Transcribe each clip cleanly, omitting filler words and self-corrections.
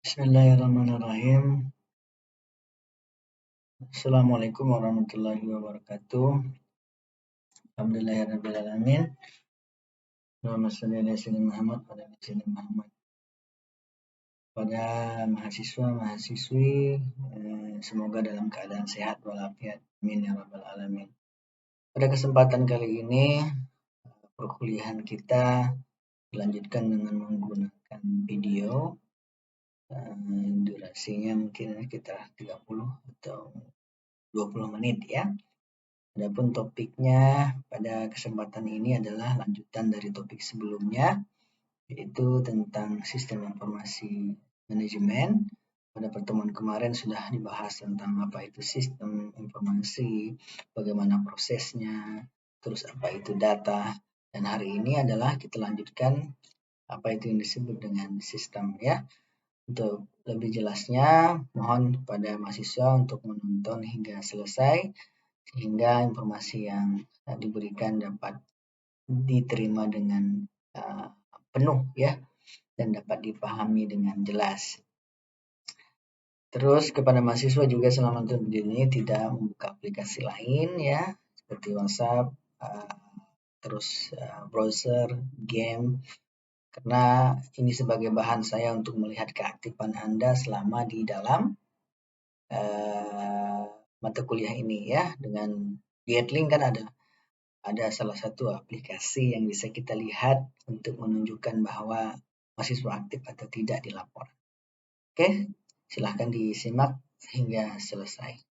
Bismillahirrahmanirrahim. Assalamualaikum warahmatullahi wabarakatuh. Alhamdulillahirrahmanirrahim. Allahumma shalli ala sayyidina Muhammad wa ala ali sayyidina Muhammad. Pada mahasiswa-mahasiswi, semoga dalam keadaan sehat walafiat. Amin ya rabbal alamin. Pada kesempatan kali ini, perkuliahan kita dilanjutkan dengan menggunakan video. Durasinya mungkin sekitar 30 atau 20 menit ya. Adapun topiknya pada kesempatan ini adalah lanjutan dari topik sebelumnya, yaitu tentang sistem informasi manajemen. Pada pertemuan kemarin sudah dibahas tentang apa itu sistem informasi, bagaimana prosesnya, terus apa itu data. Dan hari ini adalah kita lanjutkan apa itu yang disebut dengan sistem ya. Untuk lebih jelasnya, mohon kepada mahasiswa untuk menonton hingga selesai, sehingga informasi yang diberikan dapat diterima dengan penuh ya, dan dapat dipahami dengan jelas. Terus kepada mahasiswa juga selama nonton video ini tidak membuka aplikasi lain ya, seperti WhatsApp, terus browser, game, karena ini sebagai bahan saya untuk melihat keaktifan Anda selama di dalam mata kuliah ini ya. Dengan Dietlink kan ada salah satu aplikasi yang bisa kita lihat untuk menunjukkan bahwa mahasiswa aktif atau tidak di laporan. Oke, silahkan disimak hingga selesai.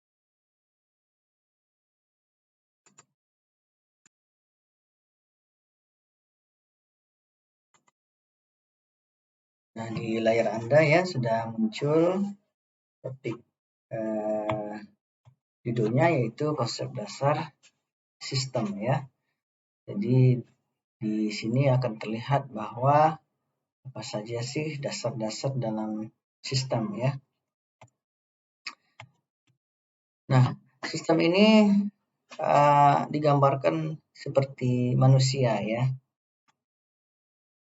Nah, di layar Anda ya sudah muncul topik judulnya, yaitu konsep dasar sistem ya. Jadi di sini akan terlihat bahwa apa saja sih dasar-dasar dalam sistem ya. Nah, sistem ini digambarkan seperti manusia ya.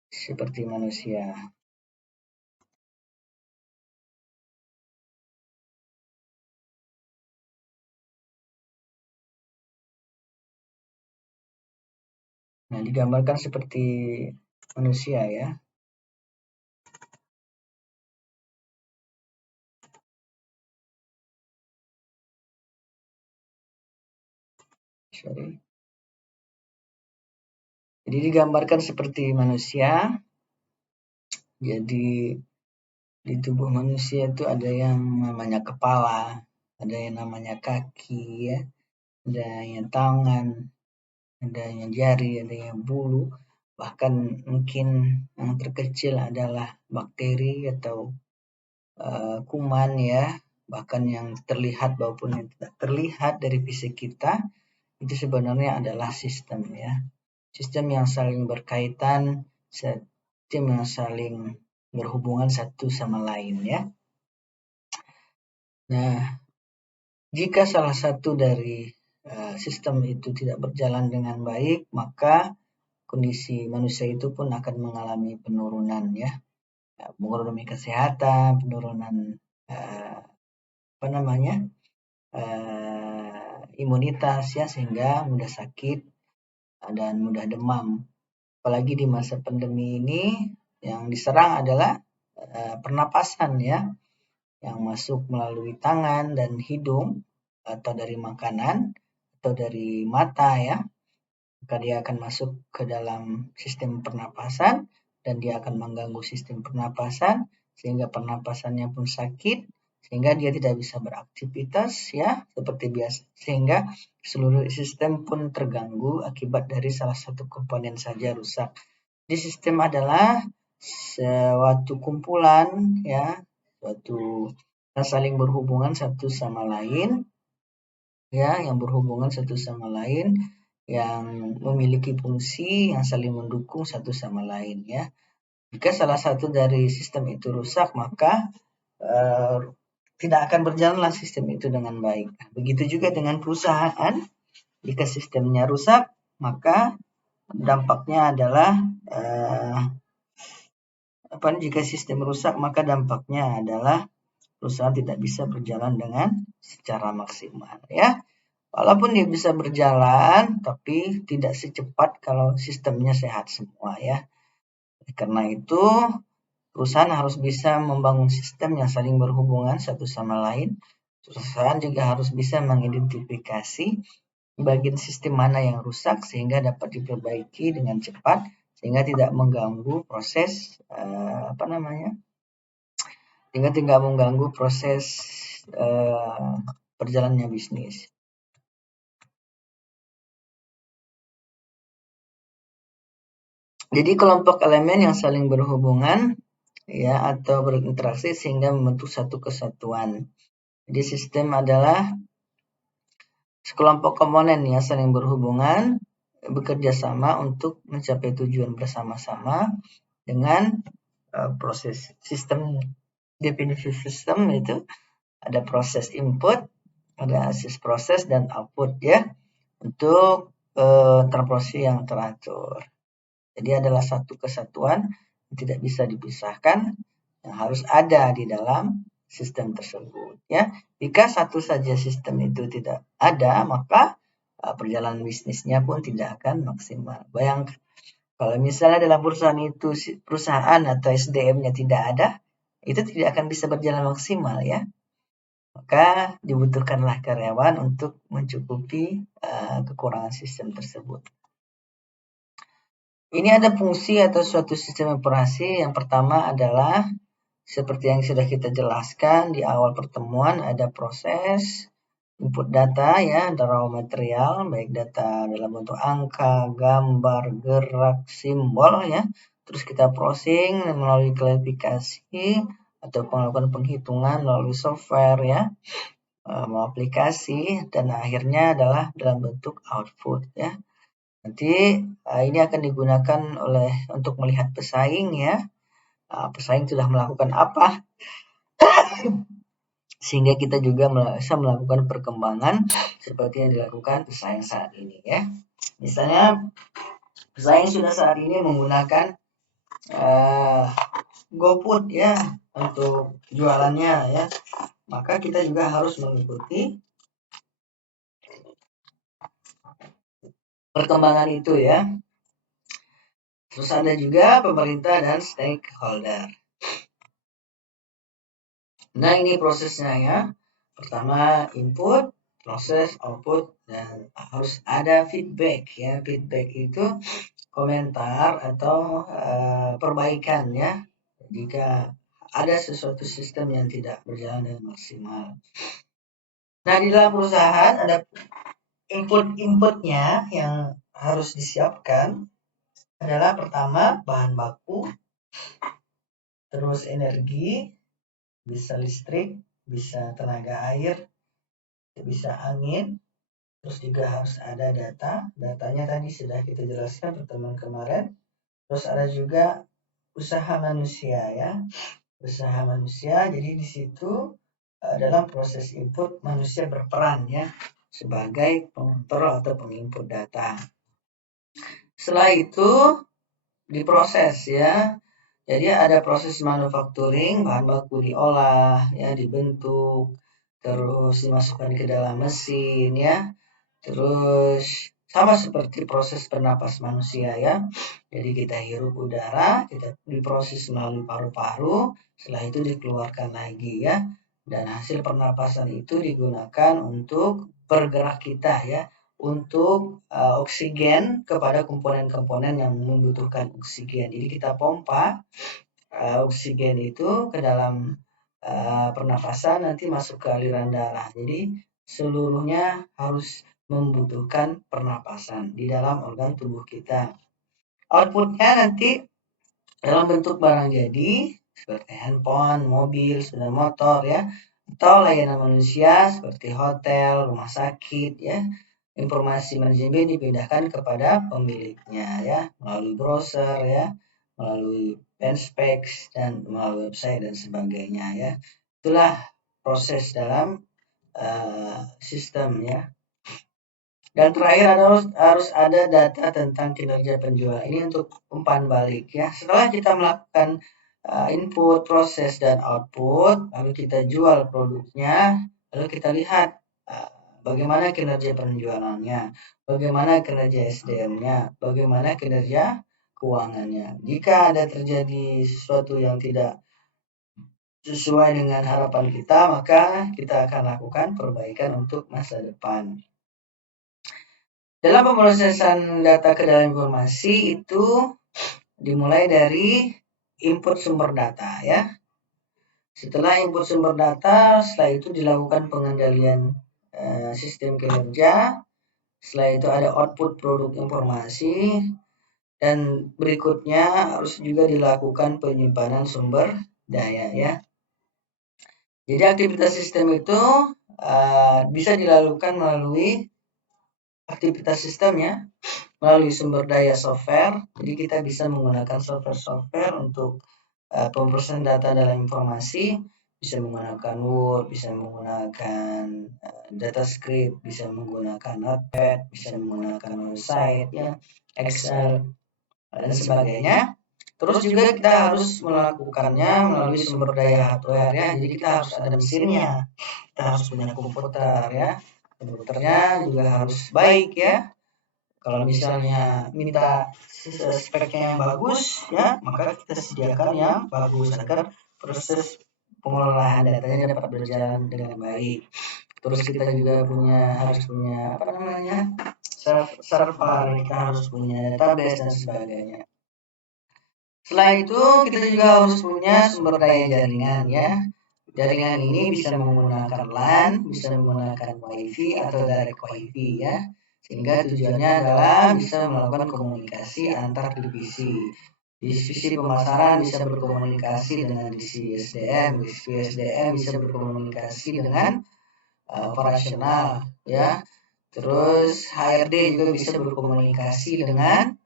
Seperti manusia. Nah, digambarkan seperti manusia ya. Jadi digambarkan seperti manusia. Jadi di tubuh manusia itu ada yang namanya kepala, ada yang namanya kaki ya, ada yang tangan, ada yang jari, ada yang bulu, bahkan mungkin yang terkecil adalah bakteri atau kuman ya, bahkan yang terlihat maupun yang tidak terlihat dari fisik kita, itu sebenarnya adalah sistem ya. Sistem yang saling berkaitan, sistem yang saling berhubungan satu sama lain ya. Nah, jika salah satu dari sistem itu tidak berjalan dengan baik, maka kondisi manusia itu pun akan mengalami penurunan ya. Penurunan kesehatan, penurunan imunitas ya, sehingga mudah sakit dan mudah demam. Apalagi di masa pandemi ini yang diserang adalah pernapasan ya, yang masuk melalui tangan dan hidung, atau dari makanan atau dari mata ya. Maka dia akan masuk ke dalam sistem pernapasan dan dia akan mengganggu sistem pernapasan sehingga pernapasannya pun sakit, sehingga dia tidak bisa beraktivitas ya seperti biasa, sehingga seluruh sistem pun terganggu akibat dari salah satu komponen saja rusak. Di sistem adalah suatu kumpulan ya, suatu yang saling berhubungan satu sama lain ya, yang berhubungan satu sama lain, yang memiliki fungsi yang saling mendukung satu sama lain ya. Jika salah satu dari sistem itu rusak, maka tidak akan berjalanlah sistem itu dengan baik. Begitu juga dengan perusahaan, jika sistemnya rusak, maka dampaknya adalah jika sistem rusak, maka dampaknya adalah perusahaan tidak bisa berjalan dengan secara maksimal, ya. Walaupun dia bisa berjalan, tapi tidak secepat kalau sistemnya sehat semua, ya. Karena itu, perusahaan harus bisa membangun sistem yang saling berhubungan satu sama lain. Perusahaan juga harus bisa mengidentifikasi bagian sistem mana yang rusak sehingga dapat diperbaiki dengan cepat sehingga tidak mengganggu proses perjalannya bisnis. Jadi kelompok elemen yang saling berhubungan ya atau berinteraksi sehingga membentuk satu kesatuan. Jadi sistem adalah sekelompok komponen yang saling berhubungan bekerja sama untuk mencapai tujuan bersama-sama dengan proses sistem. Definisi sistem itu ada proses input, ada akses proses dan output ya untuk transaksi yang teratur. Jadi adalah satu kesatuan yang tidak bisa dipisahkan yang harus ada di dalam sistem tersebut ya. Jika satu saja sistem itu tidak ada, maka perjalanan bisnisnya pun tidak akan maksimal. Bayangkan kalau misalnya dalam perusahaan itu perusahaan atau SDM-nya tidak ada, itu tidak akan bisa berjalan maksimal ya. Maka dibutuhkanlah karyawan untuk mencukupi kekurangan sistem tersebut. Ini ada fungsi atau suatu sistem operasi. Yang pertama adalah seperti yang sudah kita jelaskan di awal pertemuan, ada proses input data ya, ada raw material, baik data dalam bentuk angka, gambar, gerak, simbol ya. Terus kita processing melalui klasifikasi atau melakukan penghitungan melalui software ya, aplikasi, dan akhirnya adalah dalam bentuk output ya. Nanti ini akan digunakan untuk melihat pesaing ya. Pesaing sudah melakukan apa sehingga kita juga bisa melakukan perkembangan seperti yang dilakukan pesaing saat ini ya. Misalnya pesaing sudah saat ini menggunakan GoFood ya untuk jualannya ya. Maka kita juga harus mengikuti perkembangan itu ya. Terus ada juga pemerintah dan stakeholder. Nah ini prosesnya ya. Pertama input, proses, output, dan harus ada feedback ya. Feedback itu komentar atau perbaikan ya. Jika ada sesuatu sistem yang tidak berjalan dengan maksimal. Nah di dalam perusahaan ada input-inputnya yang harus disiapkan adalah pertama bahan baku, terus energi, bisa listrik, bisa tenaga air, bisa angin, terus juga harus ada data. Datanya tadi sudah kita jelaskan pertemuan kemarin. Terus ada juga usaha manusia ya. Usaha manusia, jadi di situ dalam proses input manusia berperan ya sebagai pengontrol atau penginput data. Setelah itu diproses ya. Jadi ada proses manufacturing, bahan baku diolah, ya dibentuk, terus dimasukkan ke dalam mesin ya. Terus sama seperti proses bernapas manusia ya. Jadi kita hirup udara, kita diproses melalui paru-paru, setelah itu dikeluarkan lagi ya. Dan hasil pernapasan itu digunakan untuk bergerak kita ya. Untuk oksigen kepada komponen-komponen yang membutuhkan oksigen. Jadi kita pompa oksigen itu ke dalam pernapasan, nanti masuk ke aliran darah. Jadi seluruhnya harus membutuhkan pernapasan di dalam organ tubuh kita. Outputnya nanti dalam bentuk barang jadi seperti handphone, mobil, sepeda motor ya, atau layanan manusia seperti hotel, rumah sakit ya. Informasi manajemen dipindahkan kepada pemiliknya ya, melalui browser ya, melalui specs dan melalui website dan sebagainya ya. Itulah proses dalam sistem ya. Dan terakhir harus ada data tentang kinerja penjual. Ini untuk umpan balik ya. Setelah kita melakukan input, proses, dan output, lalu kita jual produknya, lalu kita lihat bagaimana kinerja penjualannya, bagaimana kinerja SDM-nya, bagaimana kinerja keuangannya. Jika ada terjadi sesuatu yang tidak sesuai dengan harapan kita, maka kita akan lakukan perbaikan untuk masa depan. Dalam pemrosesan data ke dalam informasi itu dimulai dari input sumber data ya. Setelah input sumber data, setelah itu dilakukan pengendalian sistem kinerja. Setelah itu ada output produk informasi, dan berikutnya harus juga dilakukan penyimpanan sumber daya ya. Jadi aktivitas sistem itu bisa dilakukan melalui aktivitas sistemnya, melalui sumber daya software. Jadi kita bisa menggunakan software untuk pemrosesan data dalam informasi, bisa menggunakan Word, bisa menggunakan DataScript, bisa menggunakan Notepad, bisa menggunakan website ya, Excel dan sebagainya. Terus juga kita harus melakukannya melalui sumber daya hardware ya. Jadi kita harus ada mesinnya, kita harus punya komputer ya. Komputernya juga harus baik ya. Kalau misalnya minta speknya yang bagus ya, maka kita sediakan yang bagus agar proses pengolahan datanya dapat berjalan dengan baik. Terus kita juga harus punya server, kita harus punya database dan sebagainya. Setelah itu kita juga harus punya sumber daya jaringan ya. Jaringan ini bisa menggunakan LAN, bisa menggunakan WiFi atau direct WiFi ya. Sehingga tujuannya adalah bisa melakukan komunikasi antar divisi. Divisi pemasaran bisa berkomunikasi dengan divisi SDM, divisi SDM bisa berkomunikasi dengan operasional ya. Terus HRD juga bisa berkomunikasi dengan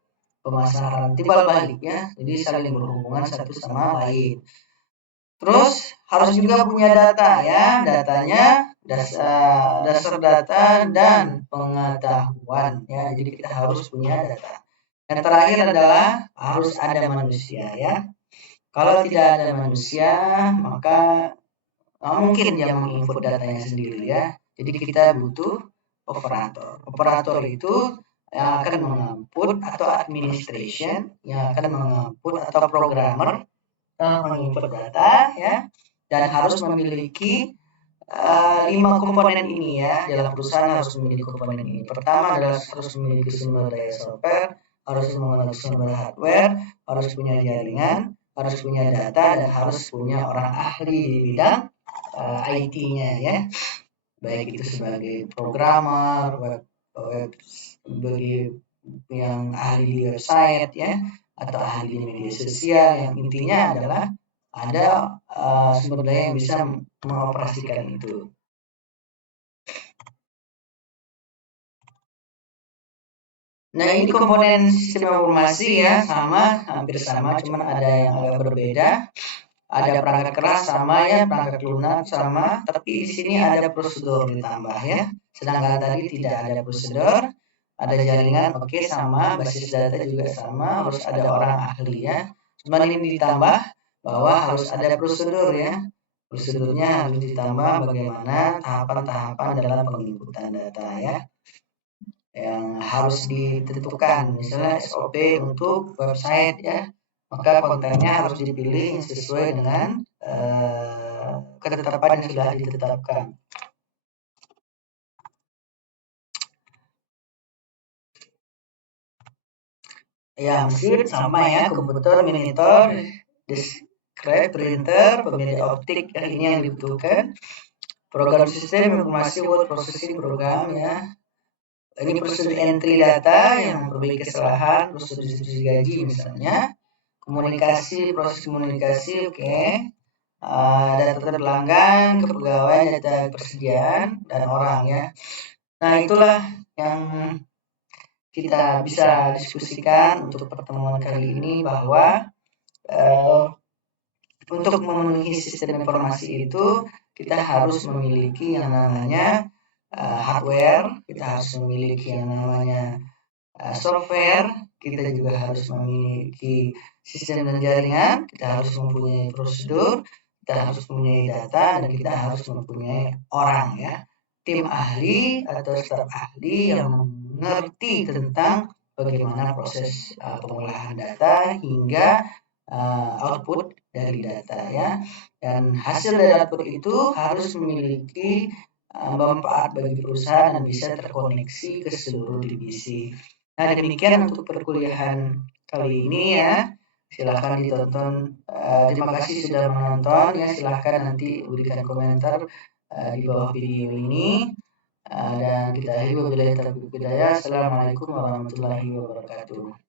pemasaran, timbal balik ya. Jadi saling berhubungan satu sama lain. Terus harus juga punya data ya, datanya dasar data dan pengetahuan ya. Jadi kita harus punya data. Yang terakhir adalah harus ada manusia ya. Kalau tidak ada manusia, maka mungkin dia menginput datanya sendiri ya. Jadi kita butuh operator. Operator itu yang akan menginput atau administration yang akan menginput atau programmer yang menginput data ya, dan harus memiliki 5 komponen ini ya. Dalam perusahaan harus memiliki komponen ini. Pertama adalah harus memiliki sumber daya software, harus memiliki sumber hardware, harus punya jaringan, harus punya data, dan harus punya orang ahli di bidang IT-nya ya. Baik itu sebagai programmer, bagi yang ahli di website ya, atau ahli di media sosial, yang intinya adalah ada sumber daya yang bisa mengoperasikan itu. Nah, ini komponen sistem informasi ya, hampir sama, cuman ada yang agak berbeda. Ada perangkat keras sama ya, perangkat lunak sama, tapi di sini ada prosedur ditambah ya. Sedangkan tadi tidak ada prosedur, ada jaringan oke sama, basis data juga sama, harus ada orang ahli ya. Cuman ini ditambah bahwa harus ada prosedur ya. Prosedurnya harus ditambah bagaimana tahapan-tahapan dalam penginputan data ya, yang harus ditentukan. Misalnya SOP untuk website ya, maka kontennya harus dipilih yang sesuai dengan ketetapan yang sudah ditetapkan. Ya, mesin sama ya, komputer, monitor, diskrip, printer, pemilih optik ini yang dibutuhkan. Program sistem informasi word processing program ya. Ini prosedur entry data yang memperbaiki kesalahan, prosedur distribusi gaji misalnya. Komunikasi, proses komunikasi, oke. Data pelanggan, kepegawaian, data persediaan, dan orang ya. Nah, itulah yang kita bisa diskusikan untuk pertemuan kali ini, bahwa untuk memenuhi sistem informasi itu kita harus memiliki yang namanya hardware, kita harus memiliki yang namanya software, kita juga harus memiliki sistem dan jaringan, kita harus mempunyai prosedur, kita harus mempunyai data, dan kita harus mempunyai orang ya, tim ahli atau staf ahli yang mengerti tentang bagaimana proses pengolahan data hingga output dari data ya. Dan hasil dari output itu harus memiliki manfaat bagi perusahaan dan bisa terkoneksi ke seluruh divisi. Nah, demikian untuk perkuliahan kali ini ya. Silahkan ditonton. Terima kasih sudah menonton ya. Silahkan nanti berikan komentar di bawah video ini. Dan kita akhiri wabillahi taufiq wal hidayah. Assalamualaikum warahmatullahi wabarakatuh.